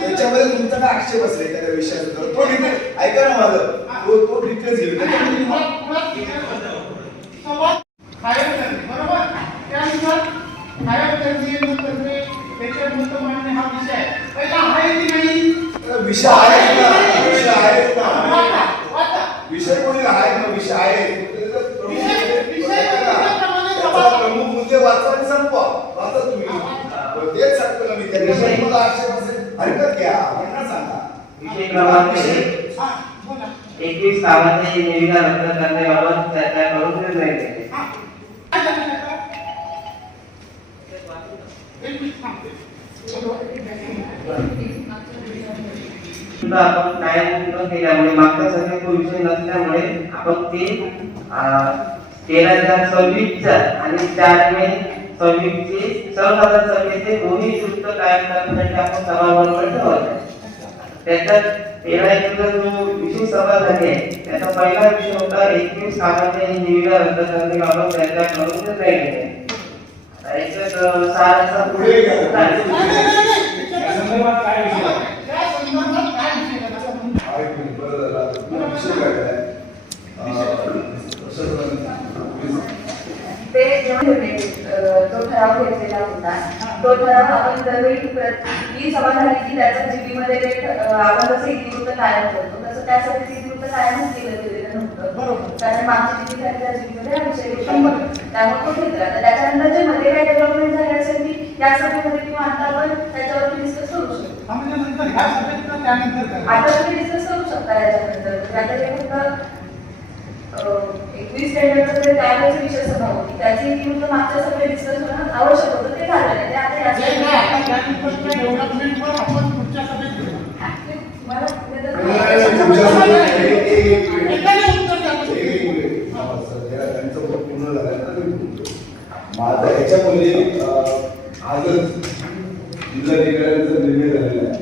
त्याच्यामध्ये तुमचा काय आक्षेप असेल त्या विषयाबद्दल तो ऐका ना माझं तो डिटेल्स घेऊ विषय कोणी आहे ना विषय आहे प्रमुख मुद्दे वाचा आणि संपवा वाचा तुम्ही तेच सांगतो ना मी त्या विषयात मला आक्षेप असेल हरकत घ्या म्हणणार सांगा विषय क्रमांक 21 कामाचे निविदा रद्द करण्याबाबत चर्चा करून निर्णय घेतले. आपण कायम केल्यामुळे मागच्या सगळे तो विषय नसल्यामुळे आपण ते 13/26 आणि 4/26 चे सहकार्य समितीचे दोन्ही सूत्र कायम करण्यासाठी आपण सभागृहावर ठेवले. त्याच्यात 13/1 जो विषय सभा झाली त्याचा पहिला विषय होता 21 कामाचे निविदा रद्द करण्याबाबत चर्चा करून निर्णय घेतले. याच्यात सारांचा पुढे ते जेव्हा तो ठराव घेतलेला होता तो ठराव आपण दरवेळी ही सभा झाली की त्याच्या जीबी मध्ये आपण जसं इतिवृत्त कायम करतो तसं त्यासाठी इतिवृत्त कायमच केलं गेलेलं नव्हतं कारण मागची जीबी झाली त्या जीबी मध्ये हा विषय त्यामुळे तो घेतला तर त्याच्यानंतर जे मध्ये काही डेव्हलपमेंट झाले असेल की या सभेमध्ये किंवा आता आपण त्याच्यावरती डिस्कस करू शकतो आता तुम्ही डिस्कस करू शकता याच्यानंतर आता ते फक्त 21 स्टँडर्डचा जे त्यावेळेची विषय सभा होती त्याची इतिवृत्त मागच्या सगळे डिस्कस होणं आवश्यक होतं ते झालं नाही ते आता माझा ह्याच्यामध्ये आजच जिल्हाधिकाऱ्यांचा निर्णय झालेला आहे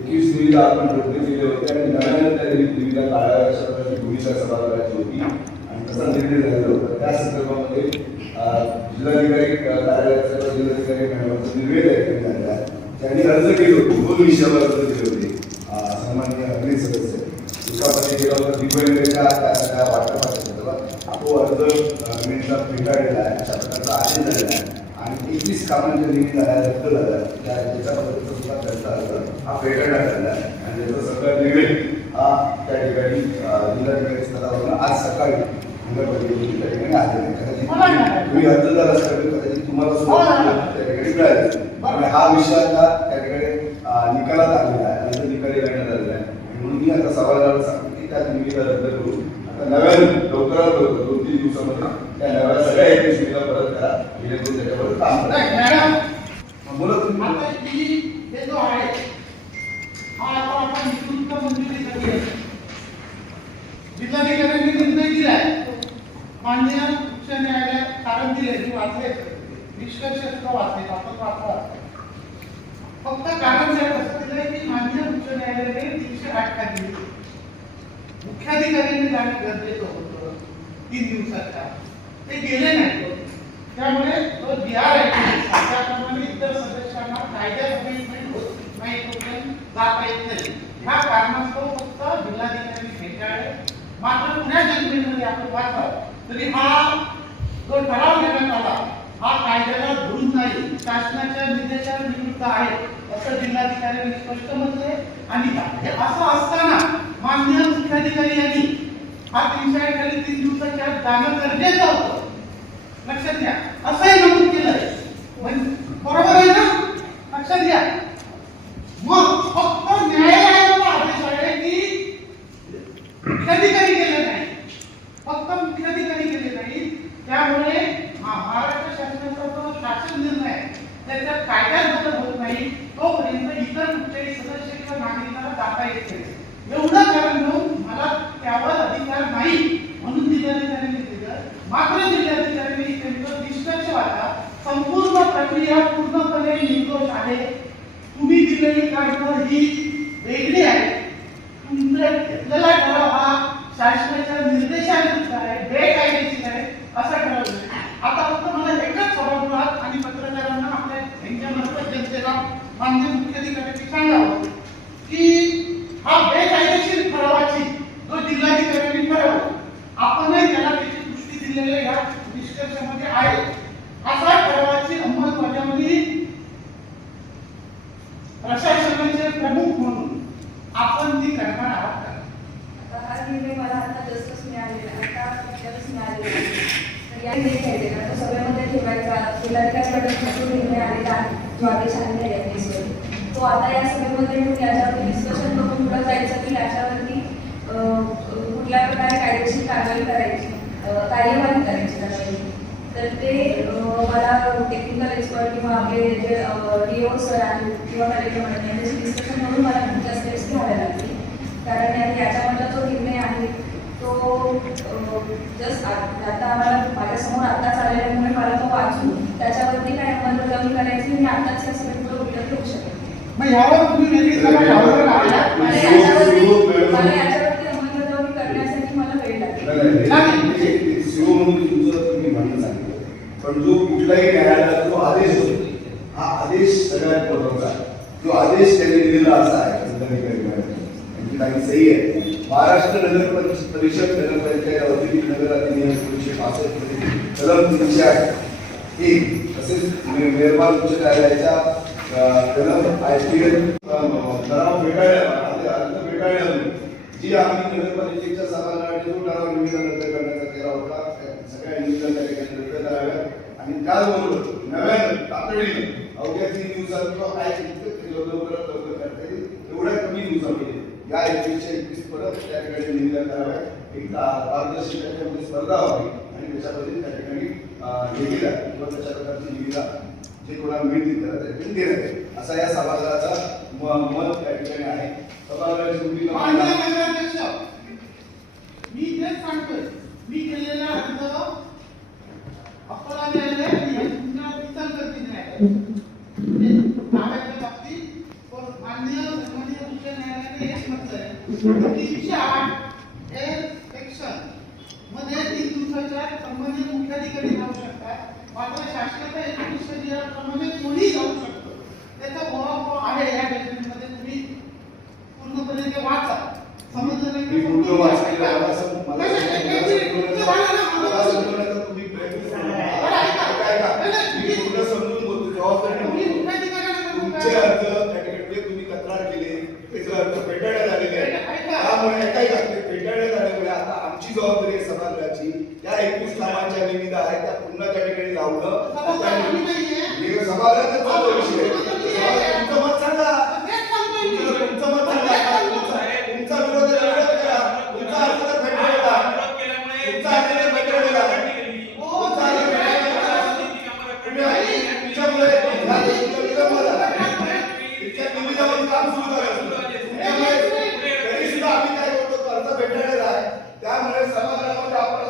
21 निविदा आपण रोखले दिले होते आणि नव्यानं त्या निविदा काढाव्या अशा प्रकारची भूमिका सभागृहाची होती आणि तसा निर्णय झालेला होता. त्या संदर्भामध्ये जिल्हाधिकारी कार्यालयाचा जिल्हाधिकारी मॅडमचा निर्णय झालेला आहे. त्यांनी अर्ज केले होते 2 विषयावर अर्ज केले होते सन्माननीय अग्नि सदस्य एकामध्ये गेला होता दिव्यांगाच्या त्या वाटपाच्या संदर्भात तो अर्ज मिनिटला फेटाळलेला आहे अशा प्रकारचा आदेश झालेला आहे आणि 21 कामांच्या निमित्त रद्द झाला त्याच्या पद्धतीचा सुद्धा त्यांचा अर्ज हा फेटाळला झालेला आहे आणि त्याचा सगळा निर्णय हा त्या ठिकाणी जिल्हाधिकारी स्तरावरून आज सकाळी नगरपालिकेतून त्या ठिकाणी आलेला आहे. कदाचित तुम्ही अर्जदार असल्यामुळे कदाचित तुम्हाला सुद्धा त्या ठिकाणी मिळाले आणि हा विषय आता त्या ठिकाणी निकालात आलेला आहे आणि निकाली करण्यात आलेला आहे म्हणून मी आता सभागृहाला सांगतो की त्या निविदा रद्द करून आता नव्यानं लवकरात लवकर 2-3 दिवसामध्ये त्या नव्या सगळ्या 21 निविदा परत करा जेणेकरून त्याच्यावर काम करा. बोला तुम्ही जिल्हाधिकाऱ्यांनी निर्णय दिलाय माननीय उच्च न्यायालयात कारण दिले की वाचले निष्कर्ष वाचले आपण वाचवा फक्त कारण असं दिलंय की माननीय उच्च न्यायालयाने 308 काढली मुख्याधिकाऱ्यांनी जाणे गरजेचं होतं 3 दिवसाच्या ते गेले नाही त्यामुळे तो जी आर आहे त्याप्रमाणे इतर सदस्यांना कायद्यात अमेंडमेंट होत नाही तोपर्यंत जाता येत नाही ह्या कारणास्तव फक्त जिल्हाधिकारी फेटाळले मात्र पुण्या जजमेंटमध्ये आपण वाचलं तरी हा जो ठराव घेण्यात आला हा कायद्याला धरून नाही शासनाच्या निर्देशाविरुद्ध आहे असं जिल्हाधिकाऱ्यांनी स्पष्ट म्हटले आणि असं असताना माननीय मुख्याधिकारी यांनी हा 308 खाली 3 दिवसाच्या आत जाणं गरजेचं होतं लक्षात घ्या असंही नमूद केलंय बरोबर आहे ना लक्षात घ्या मग फक्त न्यायालयाचा आदेश आहे की मुख्याधिकारी गेले नाही फक्त मुख्याधिकारी केले नाही. त्यामुळे महाराष्ट्र शासनाचा जो शासन निर्णय त्याच्या कायद्यात बदल होत नाही तोपर्यंत इतर कुठल्याही सदस्य किंवा नागरिकाला जाता येत नाही. एवढं कारण घेऊन मला त्यावर अधिकार नाही म्हणून जिल्हाधिकाऱ्यांनी दिलं. मात्र जिल्हाधिकाऱ्यांनी त्यांचं निष्कर्ष वाचा संपूर्ण प्रक्रिया पूर्णपणे निर्दोष आहे. तुम्ही दिलेली कारणं ही वेगळी आहे. तुमचा ठराव हा शासनाच्या निर्देशानुसार आहे, बेकायदेशीर आहे असं ठरवलं. आता फक्त मला एकच सभागृहात आणि पत्रकारांना आपल्या यांच्यामार्फत जनतेला माननीय मुख्याधिकाऱ्यांनी सांगावं की हा बेकायदेशीर ठरावाची जो जिल्हाधिकाऱ्यांनी ठरवला आपणही त्याला त्याची पुष्टी दिलेल्या या निष्कर्षामध्ये आहे. असा ठरावाची अंमलबजावणी प्रशासनाचे प्रमुख म्हणून आपण ती करणार आहात. हा निर्णय मला आता जस्टच मिळालेला आहे. तर या निर्णय तो सगळ्यामध्ये ठेवायचा जिल्हाधिकाऱ्यांकडे जो निर्णय आलेला आहे जो आदेश आलेला आहे एमपीसीवर तो आता या सभेमध्ये येऊन याच्यावरती डिस्कशन करून पुढे जायचं की याच्यावरती कुठल्या प्रकारे कायदेशीर कारवाई करायची कार्यवाही करायची त्यावेळी. तर ते मला टेक्निकल एक्सपर्ट किंवा आपले जे DO सर आहेत किंवा कलेक्टर मॅडम यांच्याशी डिस्कशन करून मला पुढच्या स्टेप्स घ्याव्या लागतील. कारण याच्यामधला जो निर्णय आहे तो जस्ट आता आम्हाला माझ्यासमोर आत्ताच आलेल्यामुळे मला तो वाचून त्याच्यावरती काय अंमलबजावणी करायची मी आत्ताच या सगळं पुढे उलट घेऊ शकेल. मग यावर तुम्ही वेगळी सभा घ्यावं लागेल. मला याच्यावरती अंमलबजावणी करण्यासाठी मला वेळ लागेल. सीओ म्हणून तुमचं तुम्ही म्हणणं सांगितलं पण जो कुठलाही न्यायालयाचा जो आदेश होतो हा आदेश सगळ्यात महत्वाचा आहे. जो आदेश त्यांनी दिलेला असा आहे जिल्हाधिकारी यांची काही सही आहे. महाराष्ट्र नगर परिषद नगरपालिका औद्योगिक नगर अधिनियम 1965 मध्ये कलम 301 तसेच मेहरबान उच्च न्यायालयाच्या कलम IPL ठराव फेटाळल्यामुळे जी आम्ही नगरपालिकेच्या सभागृहाने जो ठराव निवेदन रद्द करण्याचा केला होता सगळ्या निवेदन त्या ठिकाणी रद्द कराव्यात आणि त्याचबरोबर नव्यानं तातडीने अवघ्या 3 दिवसात किंवा काय लवकरात लवकर करता येईल एवढ्या कमी दिवसामध्ये या 21 परत त्या ठिकाणी निवेदन कराव्यात. एक पारदर्शी त्याच्यामध्ये स्पर्धा व्हावी आणि त्याच्यामध्ये त्या ठिकाणी निविदा किंवा तशा प्रकारची निविदा जे कोणाला मिळतील त्याला त्या ठिकाणी देण्यात येईल असा या सभागृहाचा मत त्या ठिकाणी आहे. सभागृहाची मी तेच सांगतोय मी केलेला अर्ज अकोला न्यायालय आणि इचलकरंजी न्यायालय नावाच्या बाबतीत माननीय सन्माननीय उच्च न्यायालयाने हेच म्हटलंय की 308 सेक्शन मध्ये 3 दिवसाच्या संबंधित मुख्याधिकारी जाऊ शकतात. मात्र शासनाच्या 19 नियमाप्रमाणे कोणी जाऊ शकतो. त्याचा ओळख आहे या घटनेमध्ये तुम्ही पूर्णपणे ते वाचा. समजलं नाही मी पूर्ण वाचलेलं मला तुम्ही पूर्ण समजून बोलतो जबाबदारी तुमचे अर्ज त्या ठिकाणी तुम्ही तक्रार केली त्याचे अर्ज फेटाळण्यात आलेले आहे. त्यामुळे काय फेटाळण्यात आल्यामुळे आता आमची जबाबदारी आहे सभागृहाची या 21 नावांच्या निविदा आहेत त्या पुन्हा त्या ठिकाणी लावणं सभागृहातच चालू विषय. तुमचं मत सांगा तुमचं मत सांगा तुमचा विरोध करा तुमचा अर्ज फेटाळला तुमचा अर्ज फेटाळला काम सुरू तरी सुद्धा आम्ही काय करतो कर्ज भेटलेला आहे त्यामुळे सभागृहामध्ये आपण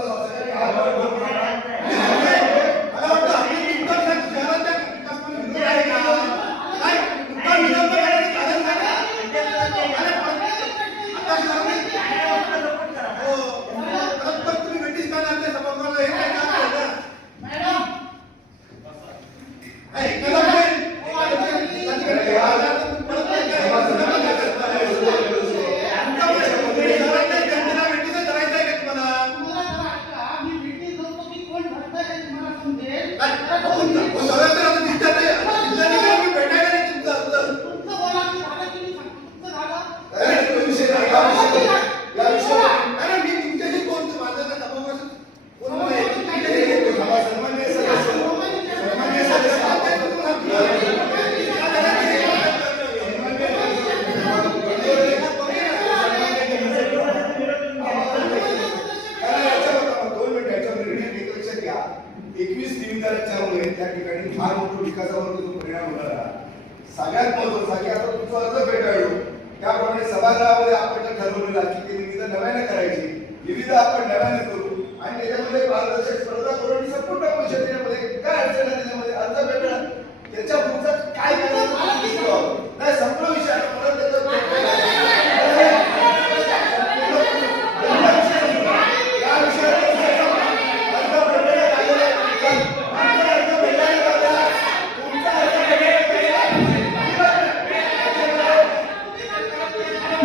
निविदाच्यामुळे त्या ठिकाणी फार मोठा विकासावर जो परिणाम होणार आहे. सगळ्यात महत्त्वाचा की आता तुमचा अर्ज फेटाळलो त्याप्रमाणे सभागृहामध्ये आपण जे ठरवलेलं आहे की ते निविदा नव्याने करायची, निविदा आपण नव्याने करू आणि त्याच्यामध्ये पारदर्शक स्पर्धा करू आणि संपूर्ण पैसे त्याच्यामध्ये काय अडचण आहे त्याच्यामध्ये अर्ज फेटाळा त्याच्या पुढचं काय करायचं नाही संपूर्ण विषय आहे. परत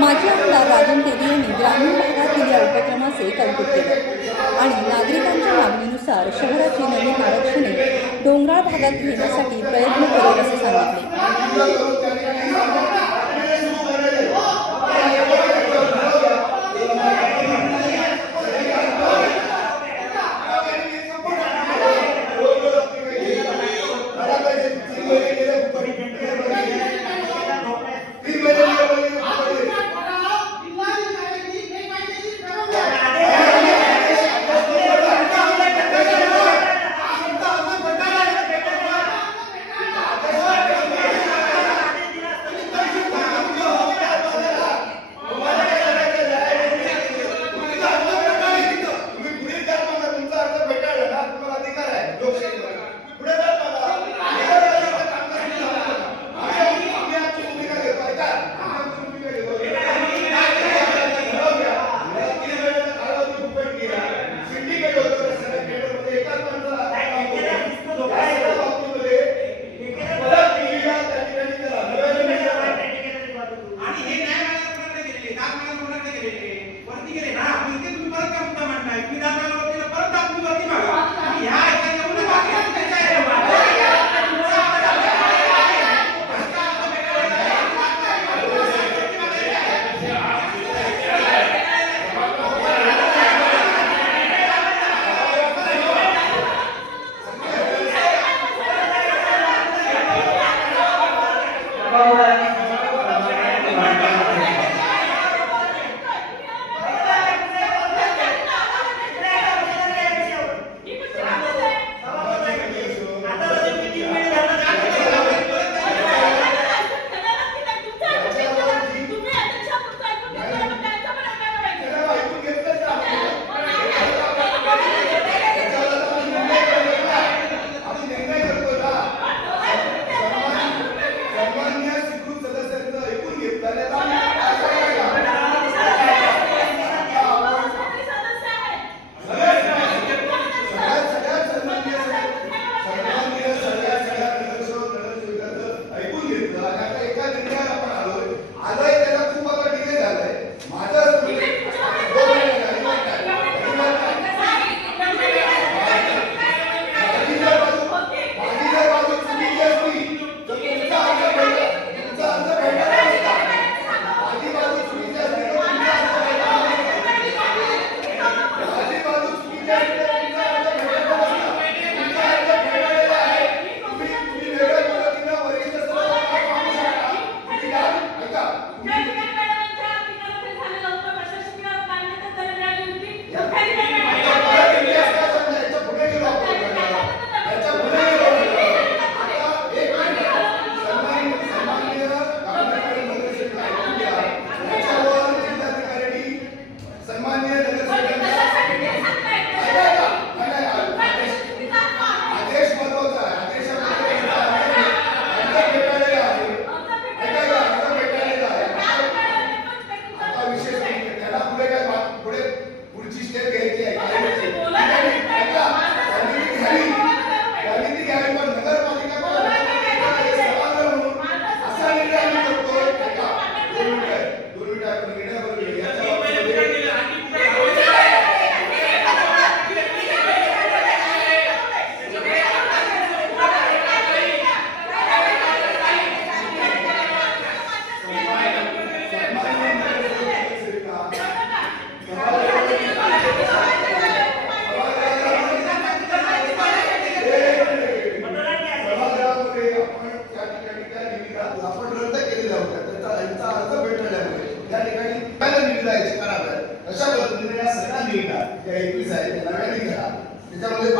माजी आमदार राजन तेली यांनी ग्रामीण भागातील या उपक्रमाचे कौतुक केले आणि नागरिकांच्या मागणीनुसार शहराची नवीन आरक्षणे डोंगराळ भागात घेण्यासाठी प्रयत्न करेल असे सांगितले. अशा पद्धतीने या सगळ्या निविदा ज्या 21 आहेत त्या नव्याने करा. त्याच्यामध्ये